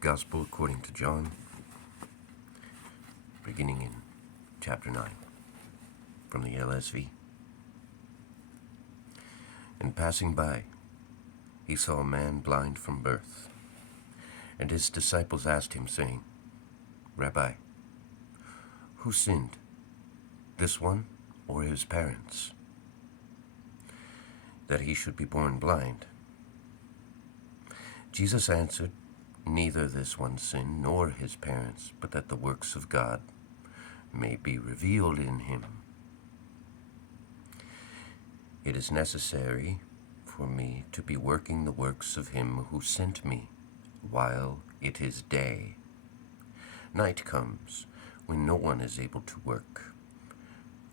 Gospel according to John, beginning in chapter 9, from the LSV. And passing by, he saw a man blind from birth. And his disciples asked him, saying, Rabbi, who sinned, this one or his parents, that he should be born blind? Jesus answered, Neither this one sinned nor his parents, but that the works of God may be revealed in him. It is necessary for me to be working the works of him who sent me while it is day. Night comes when no one is able to work.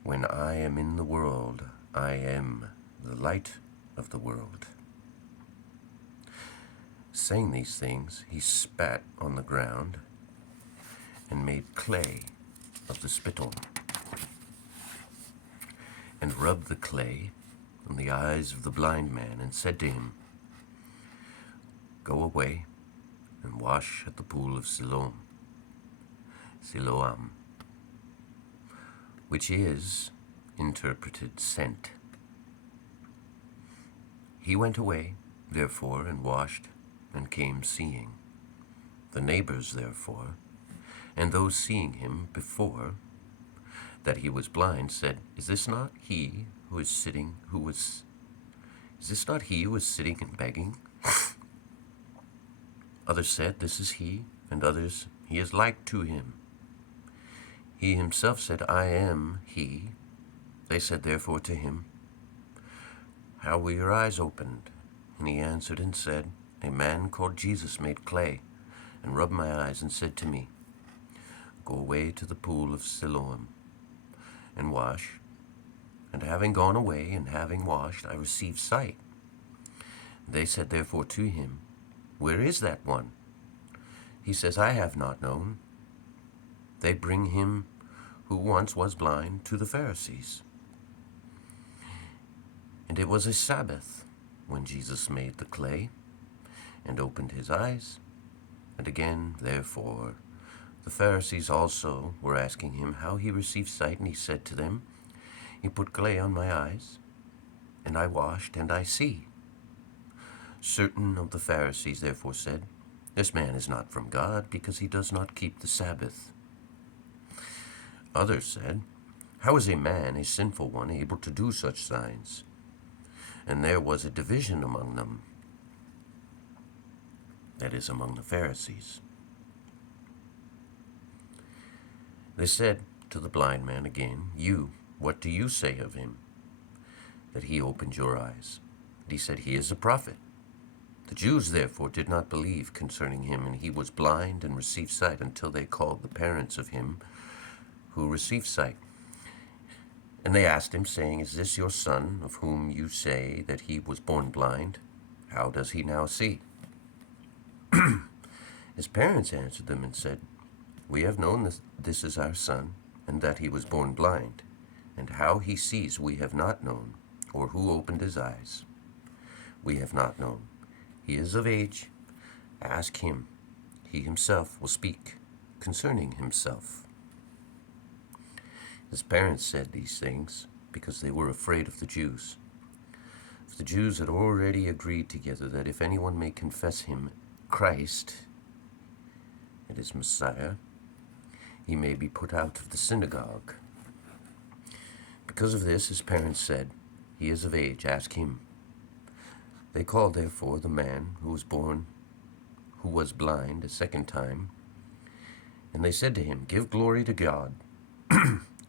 When I am in the world, I am the light of the world. Saying these things, he spat on the ground and made clay of the spittle, and rubbed the clay on the eyes of the blind man, and said to him, Go away and wash at the pool of Siloam, which is interpreted sent. He went away, therefore, and washed, and came seeing. The neighbors, therefore, and those seeing him before that he was blind, said, Is this not he who is sitting and begging? Others said, This is he, and others, He is like to him. He himself said, I am he. They said therefore to him, How were your eyes opened? And he answered and said, A man called Jesus made clay, and rubbed my eyes, and said to me, Go away to the pool of Siloam, and wash. And having gone away, and having washed, I received sight. They said therefore to him, Where is that one? He says, I have not known. They bring him who once was blind to the Pharisees. And it was a Sabbath when Jesus made the clay, and opened his eyes. And again, therefore, the Pharisees also were asking him how he received sight, and he said to them, He put clay on my eyes, and I washed, and I see. Certain of the Pharisees therefore said, This man is not from God, because he does not keep the Sabbath. Others said, How is a man, a sinful one, able to do such signs? And there was a division among them, that is, among the Pharisees. They said to the blind man again, You, what do you say of him, that he opened your eyes? And he said, He is a prophet. The Jews therefore did not believe concerning him, and he was blind and received sight, until they called the parents of him who received sight. And they asked him, saying, Is this your son, of whom you say that he was born blind? How does he now see? His parents answered them and said, We have known this is our son, and that he was born blind. And how he sees we have not known, or who opened his eyes we have not known. He is of age. Ask him. He himself will speak concerning himself. His parents said these things because they were afraid of the Jews. For the Jews had already agreed together that if anyone may confess him Christ, it is Messiah, he may be put out of the synagogue. Because of this, his parents said, He is of age, ask him. They called therefore the man who was blind a second time, and they said to him, Give glory to God.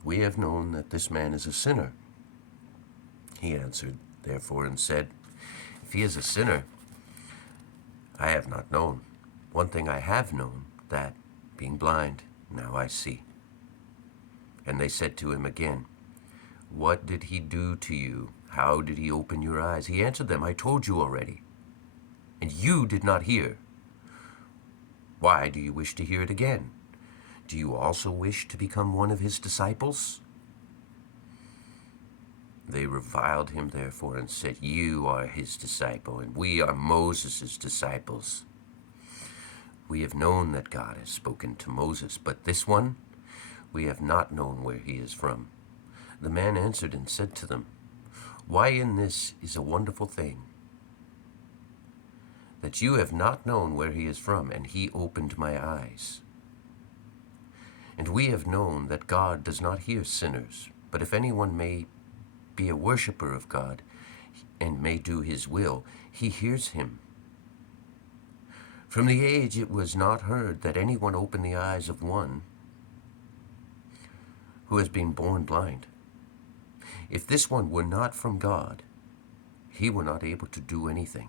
We have known that this man is a sinner. He answered therefore and said, If he is a sinner, I have not known. One thing I have known, that, being blind, now I see. And they said to him again, What did he do to you? How did he open your eyes? He answered them, I told you already, and you did not hear. Why do you wish to hear it again? Do you also wish to become one of his disciples? They reviled him therefore and said, You are his disciple, and we are Moses' disciples. We have known that God has spoken to Moses, but this one we have not known where he is from. The man answered and said to them, Why in this is a wonderful thing, that you have not known where he is from, and he opened my eyes. And we have known that God does not hear sinners, but if anyone may be a worshipper of God and may do his will, he hears him. From the age it was not heard that anyone opened the eyes of one who has been born blind. If this one were not from God, he were not able to do anything.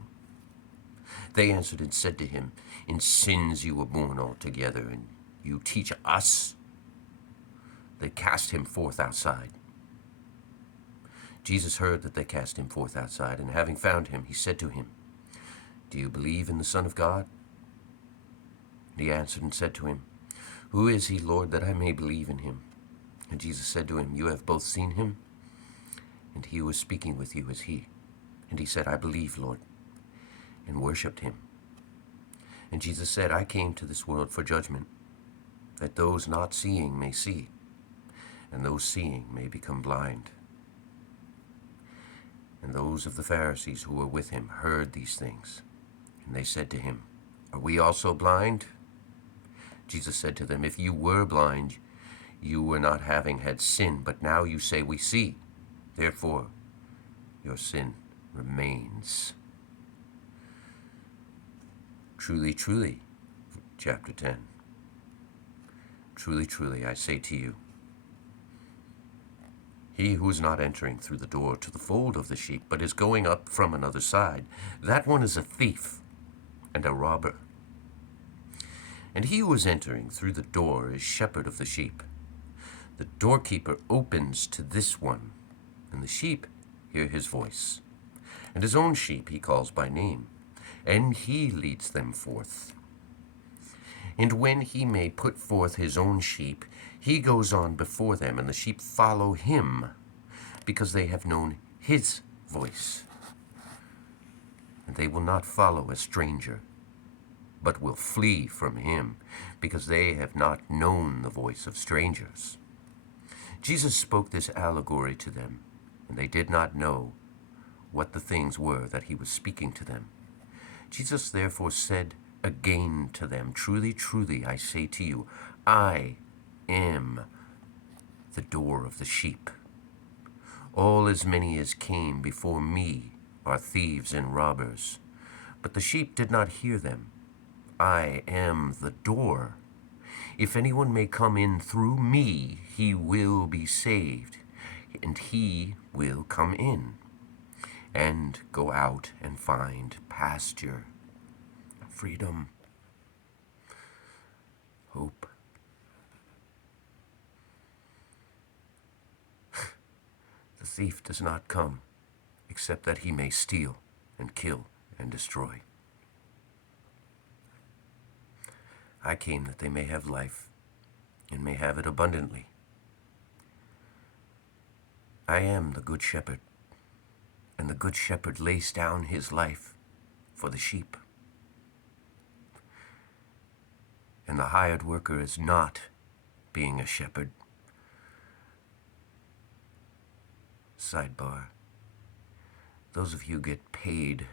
They answered and said to him, In sins you were born altogether, and you teach us? They cast him forth outside. Jesus heard that they cast him forth outside, and having found him, he said to him, Do you believe in the Son of God? And he answered and said to him, Who is he, Lord, that I may believe in him? And Jesus said to him, You have both seen him, and he who is speaking with you is he. And he said, I believe, Lord, and worshipped him. And Jesus said, I came to this world for judgment, that those not seeing may see, and those seeing may become blind. And those of the Pharisees who were with him heard these things, and they said to him, Are we also blind? Jesus said to them, If you were blind, you were not having had sin, but now you say we see. Therefore, your sin remains. Truly, truly, chapter 10. Truly, truly, I say to you, he who is not entering through the door to the fold of the sheep, but is going up from another side, that one is a thief and a robber. And he who is entering through the door is shepherd of the sheep. The doorkeeper opens to this one, and the sheep hear his voice. And his own sheep he calls by name, and he leads them forth. And when he may put forth his own sheep, he goes on before them, and the sheep follow him, because they have known his voice. And they will not follow a stranger, but will flee from him, because they have not known the voice of strangers. Jesus spoke this allegory to them, and they did not know what the things were that he was speaking to them. Jesus therefore said again to them, Truly, truly, I say to you, I am the door of the sheep. All as many as came before me are thieves and robbers, but the sheep did not hear them. I am the door. If anyone may come in through me, he will be saved, and he will come in and go out and find pasture, freedom, hope. The thief does not come except that he may steal and kill and destroy. I came that they may have life and may have it abundantly. I am the good shepherd, and the good shepherd lays down his life for the sheep. And the hired worker is not being a shepherd. Sidebar. Those of you who get paid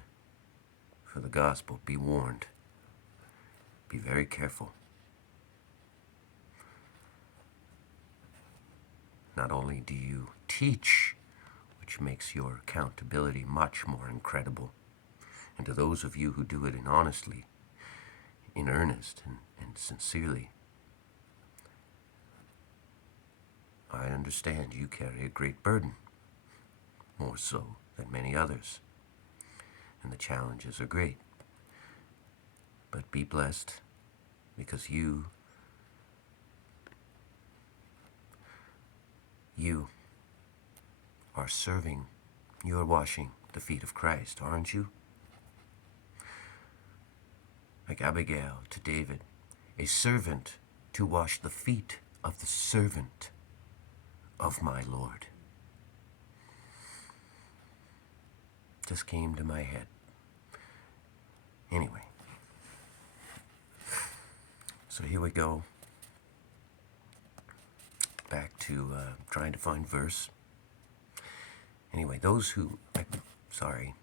for the gospel, be warned. Be very careful. Not only do you teach, which makes your accountability much more incredible, and to those of you who do it in honestly, in earnest, and sincerely, I understand you carry a great burden, more so than many others, and the challenges are great. But be blessed, because you are serving, you are washing the feet of Christ, aren't you? Like Abigail to David, a servant to wash the feet of the servant of my Lord. Just came to my head. Anyway. So here we go, back to trying to find verse. Anyway, sorry,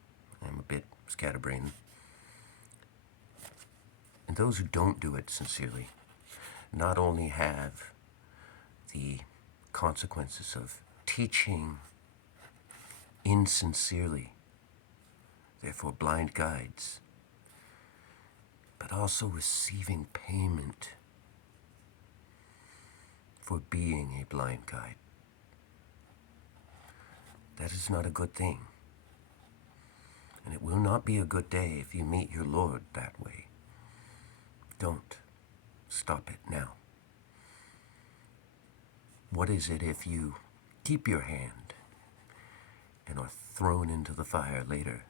I'm a bit scatterbrained. And those who don't do it sincerely not only have the consequences of teaching insincerely, therefore blind guides, but also receiving payment for being a blind guide. That is not a good thing. And it will not be a good day if you meet your Lord that way. Don't. Stop it now. What is it if you keep your hand and are thrown into the fire later?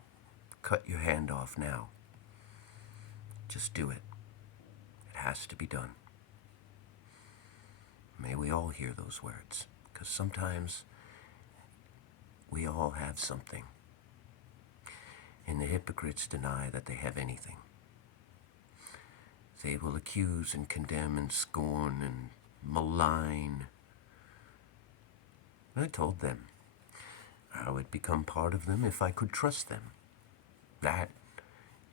Cut your hand off now. Just do it. It has to be done. May we all hear those words, because sometimes we all have something, and the hypocrites deny that they have anything. They will accuse and condemn and scorn and malign. I told them I would become part of them if I could trust them. That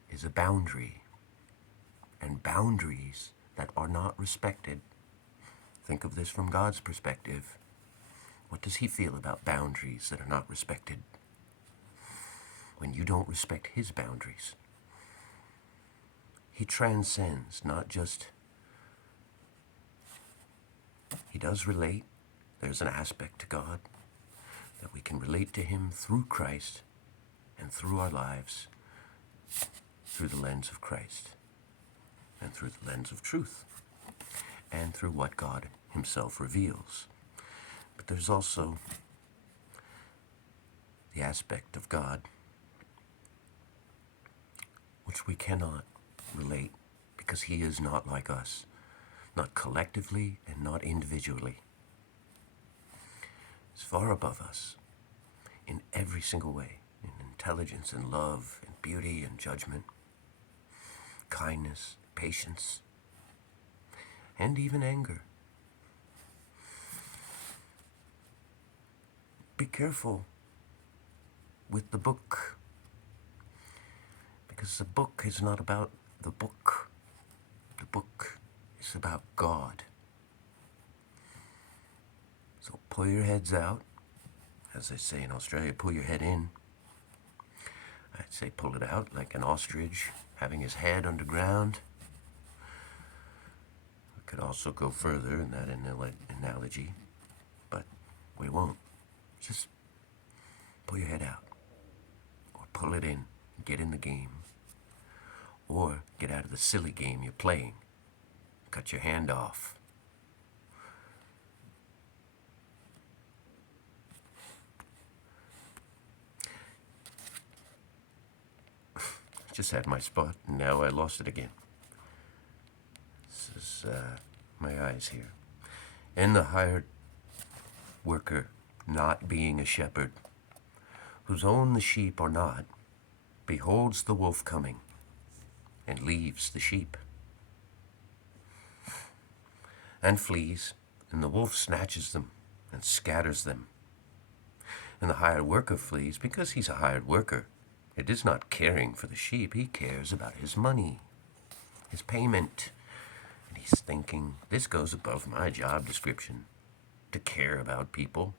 is a boundary, and boundaries that are not respected. Think of this from God's perspective. What does he feel about boundaries that are not respected? When you don't respect his boundaries, he transcends, not just, he does relate. There's an aspect to God that we can relate to him through Christ and through our lives, through the lens of Christ and through the lens of truth and through what God himself reveals. But there's also the aspect of God which we cannot relate because he is not like us, not collectively and not individually. He's far above us in every single way, in intelligence and love and beauty and judgment, kindness, patience, and even anger. Be careful with the book, because the book is not about the book. The book is about God. So pull your heads out. As they say in Australia, pull your head in. I'd say pull it out like an ostrich having his head underground. We could also go further in that analogy, but we won't. Just pull your head out, or pull it in, get in the game, or get out of the silly game you're playing. Cut your hand off. I just had my spot, and now I lost it again. This is my eyes here. And the hired worker, not being a shepherd, whose own the sheep are not, beholds the wolf coming, and leaves the sheep, and flees, and the wolf snatches them, and scatters them. And the hired worker flees because he's a hired worker. It is not caring for the sheep, he cares about his money, his payment. And he's thinking, this goes above my job description, to care about people.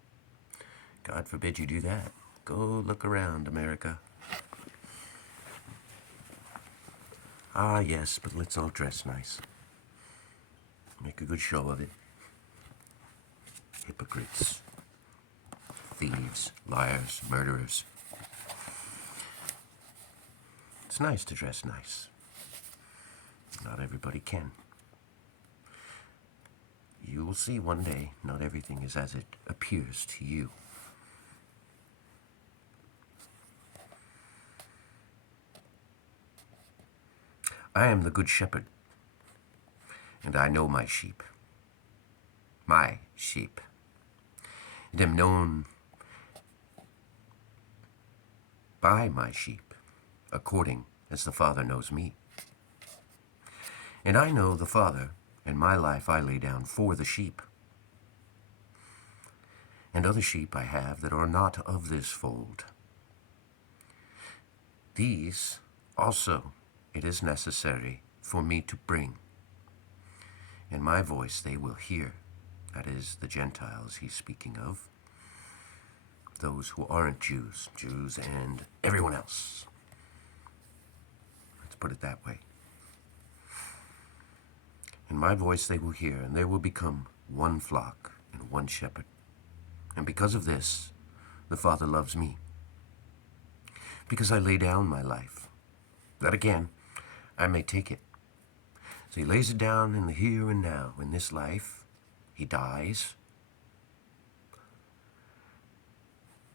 God forbid you do that. Go look around, America. Ah, yes, but let's all dress nice. Make a good show of it. Hypocrites, thieves, liars, murderers. It's nice to dress nice. Not everybody can. You will see one day, not everything is as it appears to you. I am the good shepherd, and I know my sheep, and am known by my sheep, according as the Father knows me. And I know the Father, and my life I lay down for the sheep. And other sheep I have that are not of this fold. These also it is necessary for me to bring, and my voice they will hear. That is the Gentiles he's speaking of, those who aren't Jews, Jews and everyone else. Let's put it that way. And my voice they will hear, and there will become one flock and one shepherd. And because of this, the Father loves me, because I lay down my life, that again I may take it. So he lays it down in the here and now, in this life. He dies,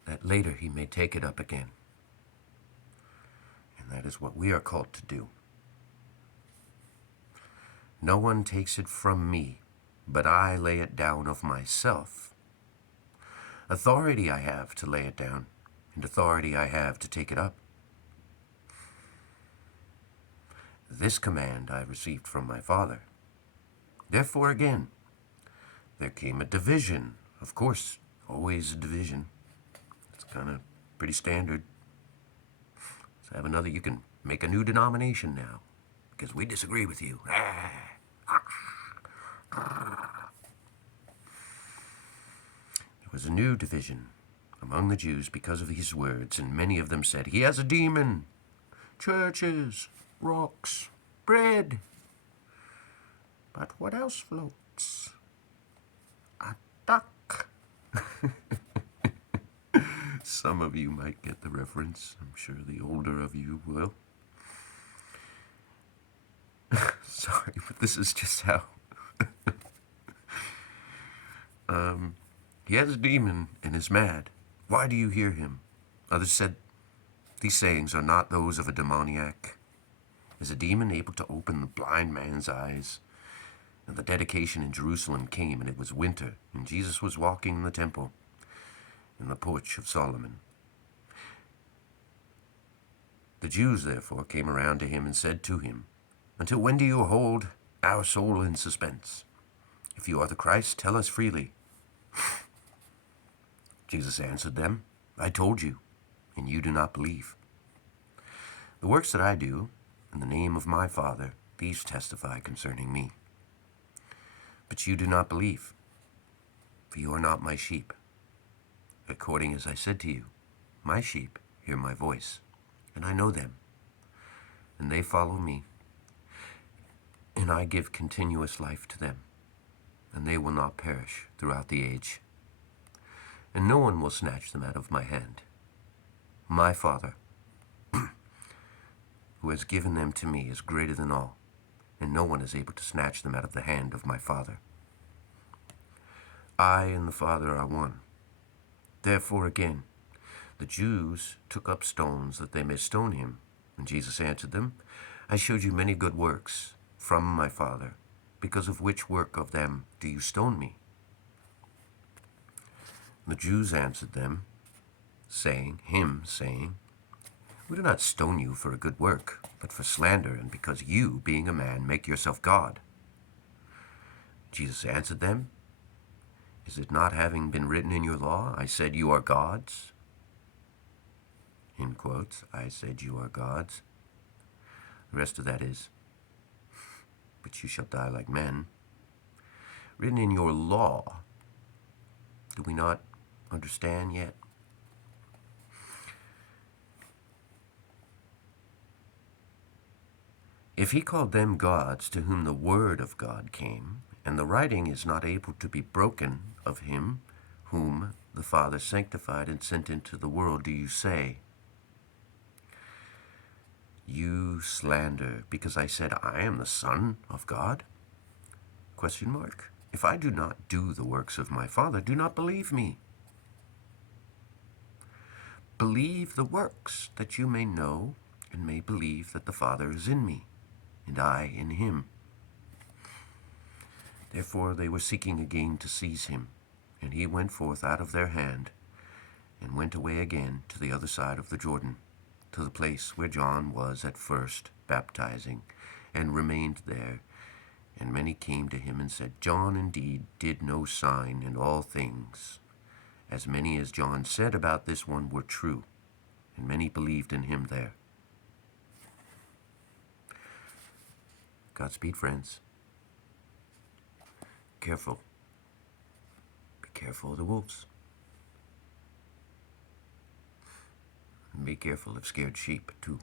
that later he may take it up again. And that is what we are called to do. No one takes it from me, but I lay it down of myself. Authority I have to lay it down, and authority I have to take it up. This command I received from my Father. Therefore again, there came a division. Of course, always a division. It's kind of pretty standard. Let's have another. You can make a new denomination now, because we disagree with you. There was a new division among the Jews because of his words, and many of them said, "He has a demon. Churches, rocks, bread. But what else floats? A duck." Some of you might get the reference. I'm sure the older of you will. Sorry, but this is just how. He has a demon and is mad. Why do you hear him? Others said, "These sayings are not those of a demoniac. Is a demon able to open the blind man's eyes?" And the dedication in Jerusalem came, and it was winter, and Jesus was walking in the temple, in the porch of Solomon. The Jews therefore came around to him and said to him, "Until when do you hold our soul in suspense? If you are the Christ, tell us freely." Jesus answered them, "I told you, and you do not believe. The works that I do, in the name of my Father, these testify concerning me. But you do not believe, for you are not my sheep. According as I said to you, my sheep hear my voice, and I know them, and they follow me, and I give continuous life to them, and they will not perish throughout the age, and no one will snatch them out of my hand. My Father, who has given them to me, is greater than all, and no one is able to snatch them out of the hand of my Father. I and the Father are one." Therefore again, the Jews took up stones that they may stone him. And Jesus answered them, "I showed you many good works from my Father. Because of which work of them do you stone me?" The Jews answered them, saying, "We do not stone you for a good work, but for slander, and because you, being a man, make yourself God." Jesus answered them, "Is it not having been written in your law, I said you are gods?" In quotes, I said you are gods. The rest of that is, "But you shall die like men." Written in your law. Do we not understand yet? If he called them gods to whom the word of God came, and the writing is not able to be broken of him whom the Father sanctified and sent into the world, do you say, "You slander because I said I am the Son of God?" Question mark. If I do not do the works of my Father, do not believe me. Believe the works, that you may know and may believe that the Father is in me, and I in him. Therefore they were seeking again to seize him, and he went forth out of their hand, and went away again to the other side of the Jordan, to the place where John was at first baptizing, and remained there. And many came to him and said, John indeed did no sign in all things. As many as John said about this one were true, and many believed in him there. Godspeed, friends. Careful. Be careful of the wolves. And be careful of scared sheep, too.